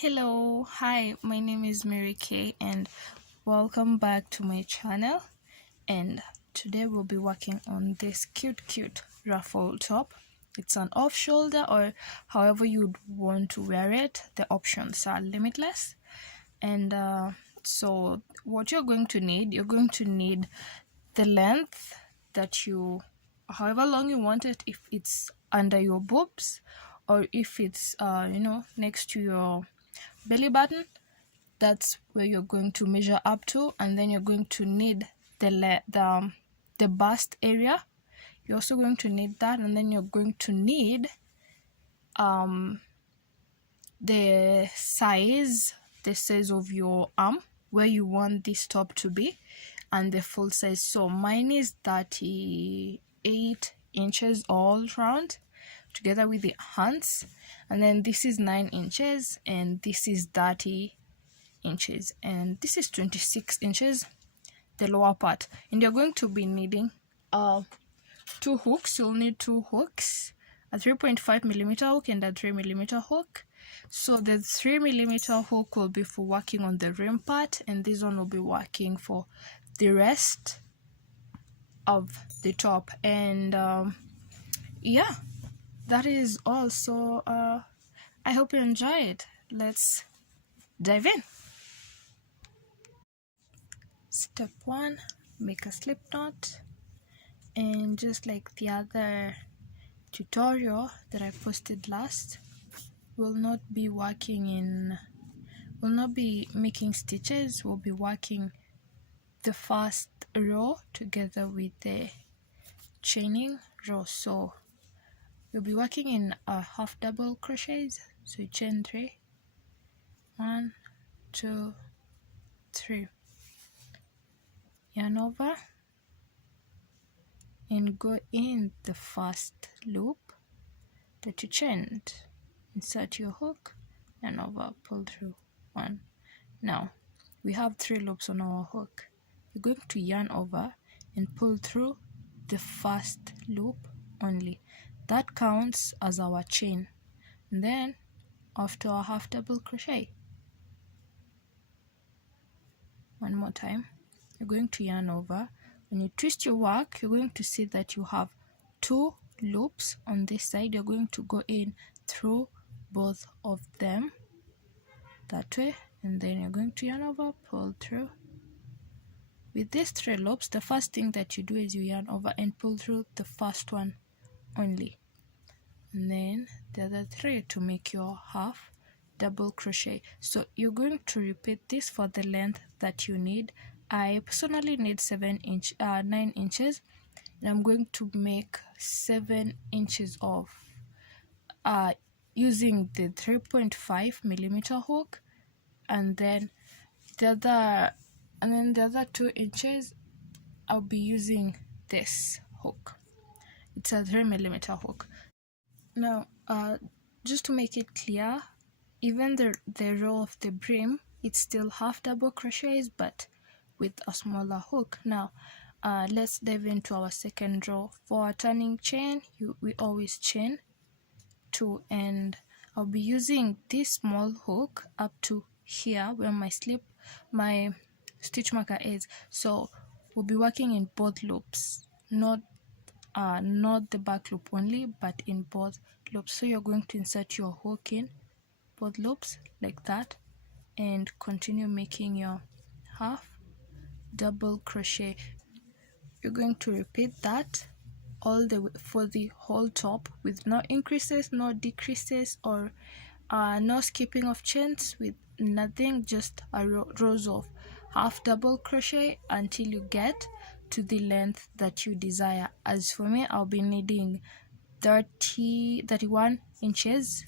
Hello, hi, my name is Mary Kay and welcome back to my channel. And today we'll be working on this cute ruffle top. It's an off shoulder or however you'd want to wear it. The options are limitless. And so what you're going to need the length that you, however long you want it, if it's under your boobs or if it's next to your belly button, that's where you're going to measure up to. And then you're going to need the bust area. You're also going to need that, and then you're going to need the size of your arm, where you want this top to be, and the full size. So mine is 38 inches all round together with the hands, and then this is 9 inches, and this is 30 inches, and this is 26 inches, the lower part. And you're going to be needing 2 hooks. You'll need 2 hooks, a 3.5mm hook and a 3mm hook. So the 3mm hook will be for working on the rim part, and this one will be working for the rest of the top. And yeah, that is all. So I hope you enjoy it. Let's dive in. Step 1, make a slip knot, and just like the other tutorial that I posted last, we'll not be making stitches. We'll be working the first row together with the chaining row. So you'll be working in a half double crochets. So you chain 3, 1, 2, 3, yarn over and go in the first loop that you chained. Insert your hook, yarn over, pull through 1. Now we have 3 loops on our hook. You're going to yarn over and pull through the first loop only. That counts as our chain. And then after our half double crochet, one more time, you're going to yarn over. When you twist your work, you're going to see that you have 2 loops on this side. You're going to go in through both of them that way, and then you're going to yarn over, pull through. With these 3 loops, the first thing that you do is you yarn over and pull through the first one only, and then the other 3 to make your half double crochet. So you're going to repeat this for the length that you need. I personally need 9 inches, and I'm going to make 7 inches of using the 3.5mm hook, and then the other 2 inches I'll be using this hook. It's a 3mm hook. Now just to make it clear, even the row of the brim, it's still half double crochets but with a smaller hook. Now let's dive into our second row. For our turning chain, we always chain 2, and I'll be using this small hook up to here where my stitch marker is. So we'll be working in both loops, not the back loop only, but in both loops. So you're going to insert your hook in both loops like that, and continue making your half double crochet. You're going to repeat that all the way for the whole top, with no increases, no decreases, or no skipping of chains, with nothing, just rows of half double crochet until you get to the length that you desire. As for me, I'll be needing 31 inches.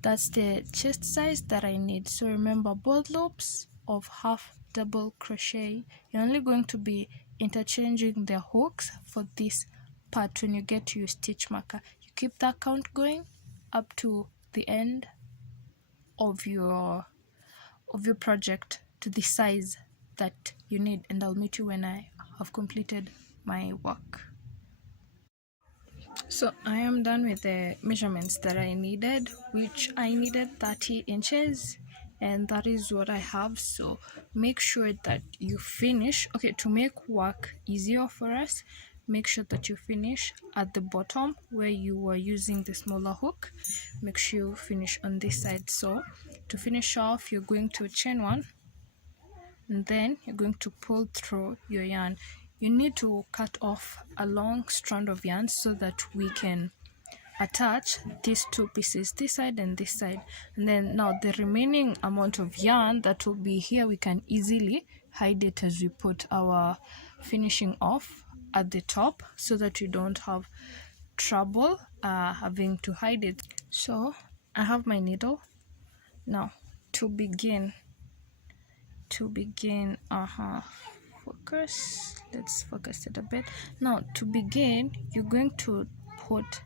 That's the chest size that I need. So remember, both loops of half double crochet, you're only going to be interchanging the hooks for this part. When you get to your stitch marker, you keep that count going up to the end of your project, to the size that you need, and I'll meet you when I have completed my work. So I am done with the measurements that I needed, which I needed 30 inches, and that is what I have. So make sure that you finish. Okay, to make work easier for us, make sure that you finish at the bottom where you were using the smaller hook. Make sure you finish on this side. So to finish off, you're going to chain one, and then you're going to pull through your yarn. You need to cut off a long strand of yarn so that we can attach these two pieces, this side and this side. And then now the remaining amount of yarn that will be here, we can easily hide it as we put our finishing off at the top, so that you don't have trouble having to hide it. So I have my needle now. To begin focus, let's focus it a bit. Now to begin, you're going to put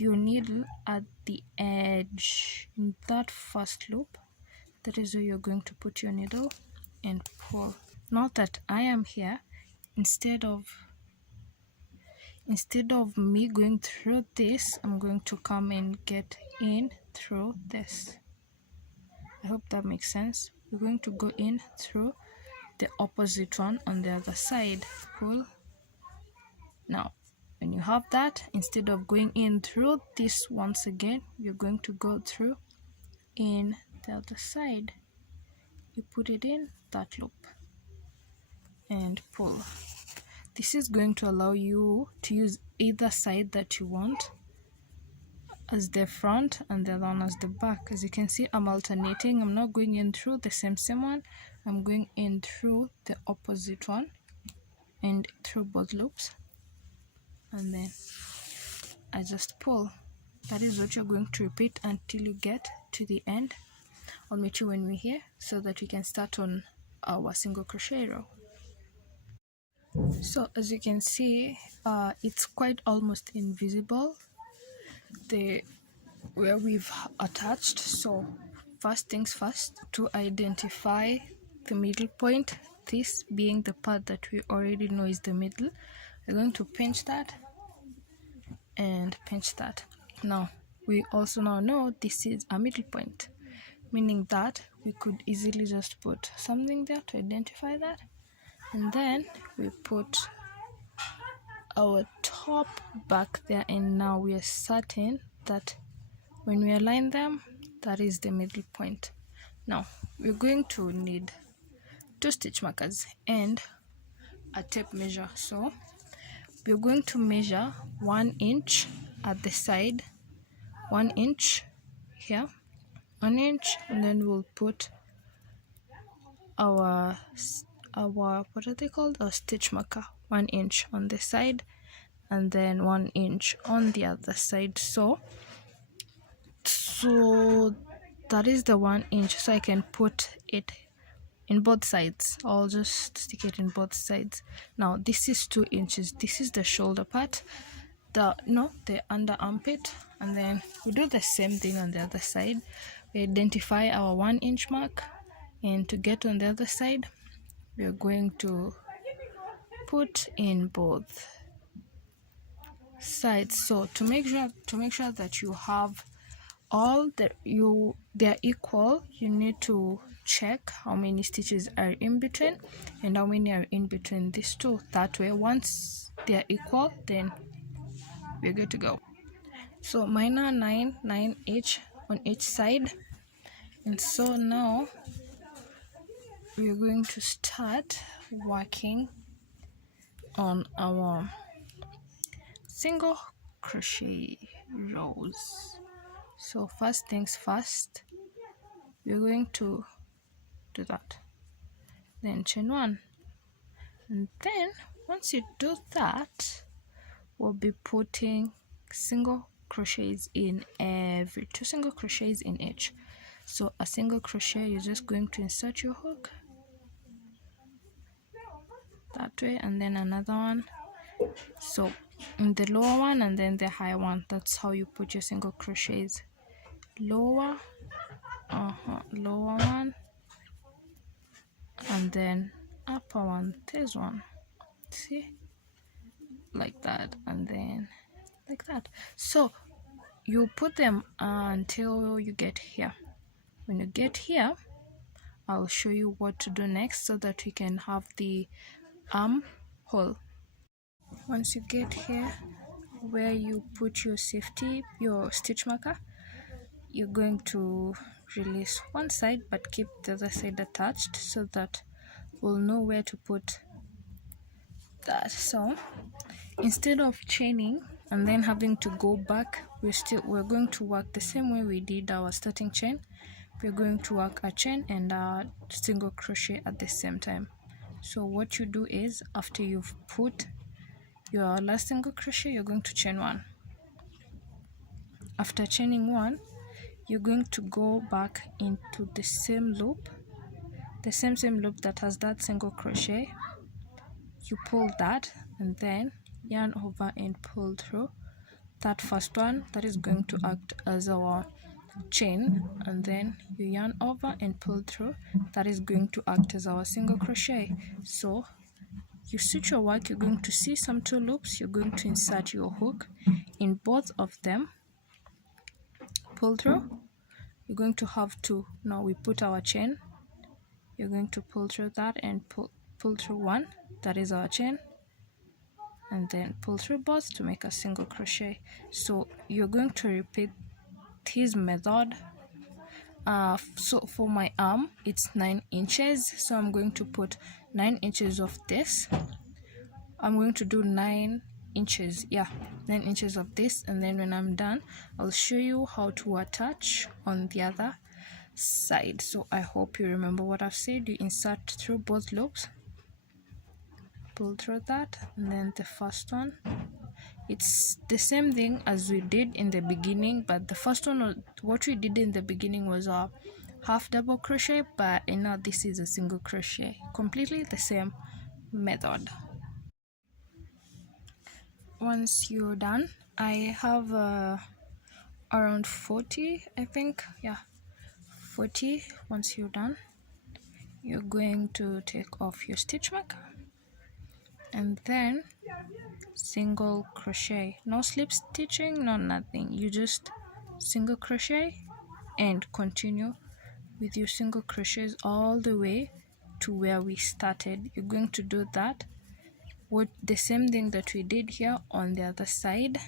your needle at the edge in that first loop. That is where you're going to put your needle and pull. Now that I am here, instead of me going through this, I'm going to come and get in through this. I hope that makes sense. We're going to go in through the opposite one on the other side. Pull. Now when you have that, instead of going in through this once again, you're going to go through in the other side. You put it in that loop and pull. This is going to allow you to use either side that you want as the front and the other one as the back. As you can see, I'm alternating. I'm not going in through the same one. I'm going in through the opposite one and through both loops, and then I just pull. That is what you're going to repeat until you get to the end. I'll meet you when we're here so that we can start on our single crochet row. So as you can see, it's quite almost invisible where we've attached. So first things first, to identify the middle point, this being the part that we already know is the middle, we're going to pinch that and pinch that. Now we also now know this is a middle point, meaning that we could easily just put something there to identify that, and then we put our top back there, and now we are certain that when we align them, that is the middle point. Now we're going to need 2 stitch markers and a tape measure. So we're going to measure 1 inch at the side, 1 inch here, 1 inch, and then we'll put our what are they called, our stitch marker, 1 inch on the side and then 1 inch on the other side. So that is the 1 inch. So I can put it in both sides. I'll just stick it in both sides. Now this is 2 inches. This is the shoulder part, the under armpit, and then we do the same thing on the other side. We identify our 1 inch mark, and to get on the other side, we are going to put in both sides. So to make sure that you have all they're equal, you need to check how many stitches are in between and how many are in between these two. That way, once they're equal, then we're good to go. So mine are 9 each on each side, and so now we're going to start working on our single crochet rows. So first things first, we're going to do that, then chain 1, and then once you do that, we'll be putting single crochets in every 2 single crochets in each. So a single crochet, you're just going to insert your hook that way, and then another one, so in the lower one and then the high one. That's how you put your single crochets. Lower one, and then upper one, this one, see, like that, and then like that. So you put them until you get here. When you get here, I'll show you what to do next so that we can have the armhole. Once you get here where you put your stitch marker, you're going to release one side but keep the other side attached so that we'll know where to put that. So instead of chaining and then having to go back, we're going to work the same way we did our starting chain. We're going to work a chain and a single crochet at the same time. So what you do is, after you've put your last single crochet, you're going to chain one. After chaining one, you're going to go back into the same loop, the same loop that has that single crochet. You pull that and then yarn over and pull through that first one that is going to act as our chain, and then you yarn over and pull through that is going to act as our single crochet. So you stitch your work, you're going to see some two loops. You're going to insert your hook in both of them, pull through. You're going to have two. Now we put our chain, you're going to pull through that and pull through one, that is our chain, and then pull through both to make a single crochet. So you're going to repeat this method. So for my arm it's 9 inches, so I'm going to put 9 inches of this. I'm going to do 9 inches, 9 inches of this, and then when I'm done I'll show you how to attach on the other side. So I hope you remember what I've said. You insert through both loops, pull through that, and then the first one, it's the same thing as we did in the beginning, but the first one, what we did in the beginning was a half double crochet, but now this is a single crochet. Completely the same method. Once you're done, I have around 40, I think, 40. Once you're done, you're going to take off your stitch marker and then single crochet. No slip stitching, no nothing. You just single crochet and continue with your single crochets all the way to where we started. You're going to do that with the same thing that we did here on the other side.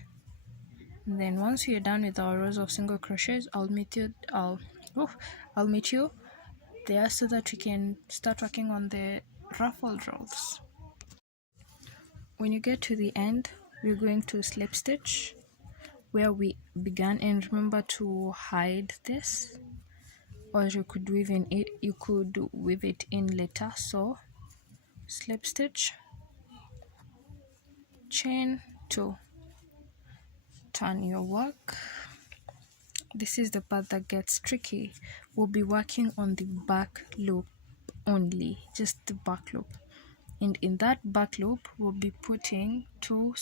And then once we're done with our rows of single crochets, I'll meet you there so that we can start working on the ruffled rows. When you get to the end, we're going to slip stitch where we began, and remember to hide this, or you could weave it in later. So slip stitch, chain 2, turn your work. This is the part that gets tricky. We'll be working on the back loop only, just the back loop, and in that back loop we'll be putting two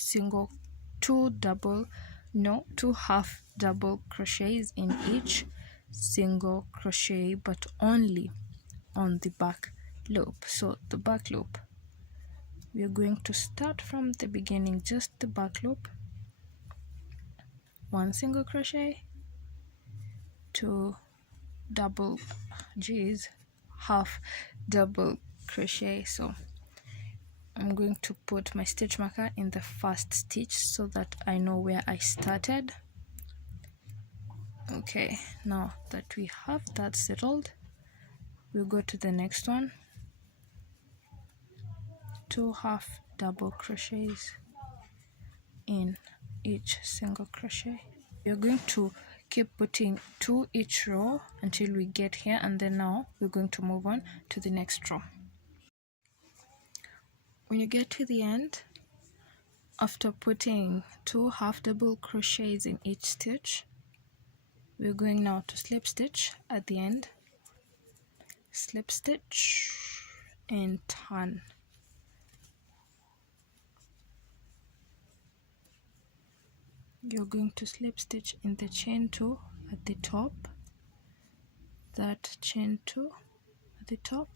half double crochets in each single crochet, but only on the back loop. So the back loop, we are going to start from the beginning, just the back loop, one single crochet, two half double crochet. So I'm going to put my stitch marker in the first stitch so that I know where I started. Okay, now that we have that settled, we'll go to the next one, two half double crochets in each single crochet. We're going to keep putting 2 each row until we get here, and then now we're going to move on to the next row. When you get to the end, after putting 2 half double crochets in each stitch, we're going now to slip stitch at the end, slip stitch and turn. You're going to slip stitch in the chain 2 at the top, that chain 2 at the top,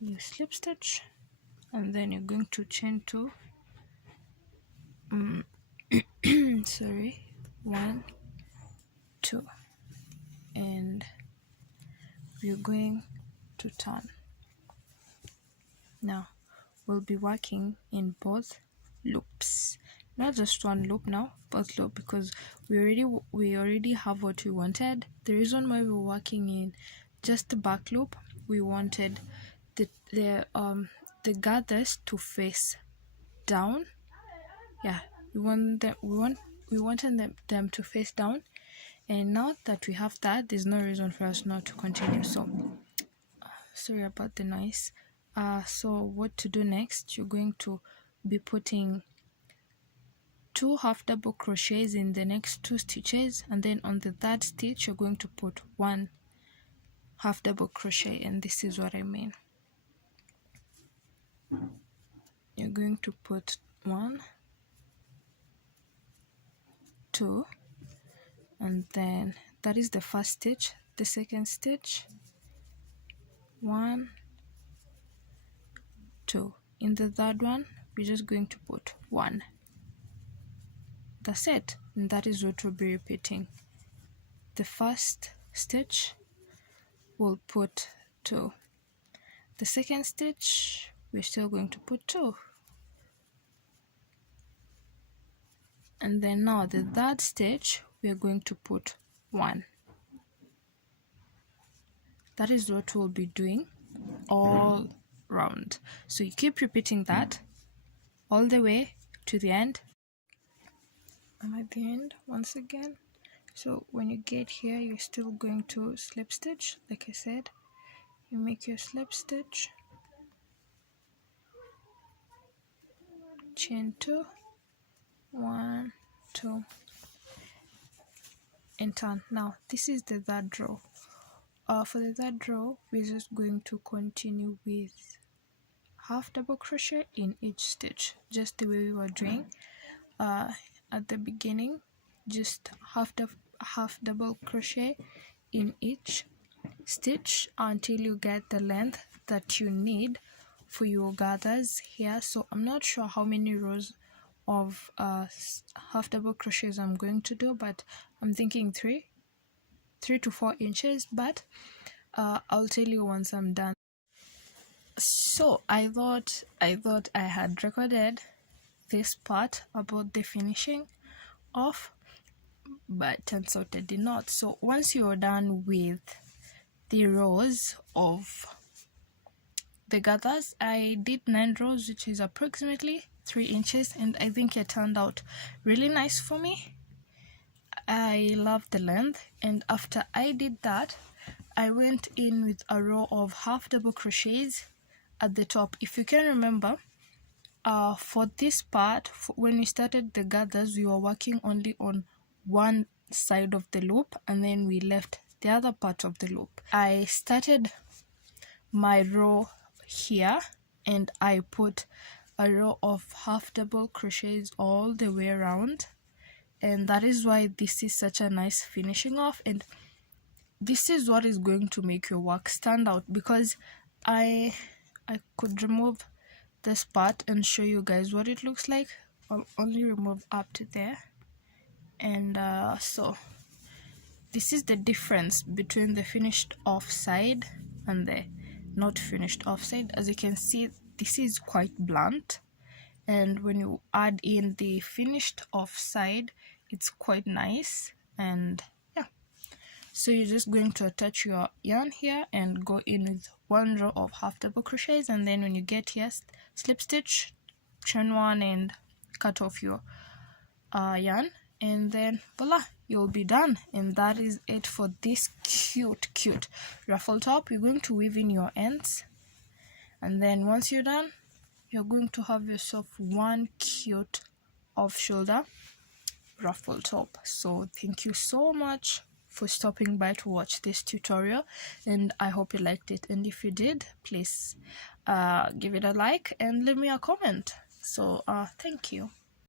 you slip stitch and then you're going to chain 2. Sorry, 1, 2, and we're going to turn. Now we'll be working in both loops, not just one loop now, both loop, because we already have what we wanted. The reason why we're working in just the back loop, we wanted the gathers to face down. Yeah, we wanted them to face down, and now that we have that, there's no reason for us not to continue. So sorry about the noise. So what to do next, you're going to be putting 2 half double crochets in the next 2 stitches, and then on the 3rd stitch you're going to put 1 half double crochet, and this is what I mean. You're going to put 1, 2, and then that is the first stitch. The second stitch, 1, 2. In the third one, we're just going to put 1. That's it, and that is what we'll be repeating. The first stitch, we'll put 2. The second stitch, we're still going to put 2. And then now the third stitch, we're going to put 1. That is what we'll be doing all round. So you keep repeating that all the way to the end. I'm at the end once again. So when you get here, you're still going to slip stitch. Like I said, you make your slip stitch, chain 2, 1, 2, and turn. Now this is the third row. For the third row, we're just going to continue with half double crochet in each stitch, just the way we were doing at the beginning. Just half double crochet in each stitch until you get the length that you need for your gathers here. So I'm not sure how many rows of half double crochets I'm going to do, but I'm thinking 3 to 4 inches, but I'll tell you once I'm done. So I thought I had recorded this part about the finishing off, but turns out I did not. So once you're done with the rows of the gathers, I did 9 rows, which is approximately 3 inches, and I think it turned out really nice for me. I love the length, and after I did that, I went in with a row of half double crochets at the top. If you can remember, for this part, when we started the gathers, we were working only on one side of the loop, and then we left the other part of the loop. I started my row here, and I put a row of half double crochets all the way around, and that is why this is such a nice finishing off. And this is what is going to make your work stand out, because I could remove this part and show you guys what it looks like. I'll only remove up to there, and so this is the difference between the finished off side and the not finished off side. As you can see, this is quite blunt, and when you add in the finished off side, it's quite nice. And yeah, so you're just going to attach your yarn here and go in with 1 row of half double crochets, and then when you get here, slip stitch, chain 1, and cut off your yarn, and then voila, you'll be done. And that is it for this cute ruffle top. You're going to weave in your ends, and then once you're done, you're going to have yourself one cute off shoulder ruffle top. So thank you so much for stopping by to watch this tutorial, and I hope you liked it. And if you did, please give it a like and leave me a comment. So thank you.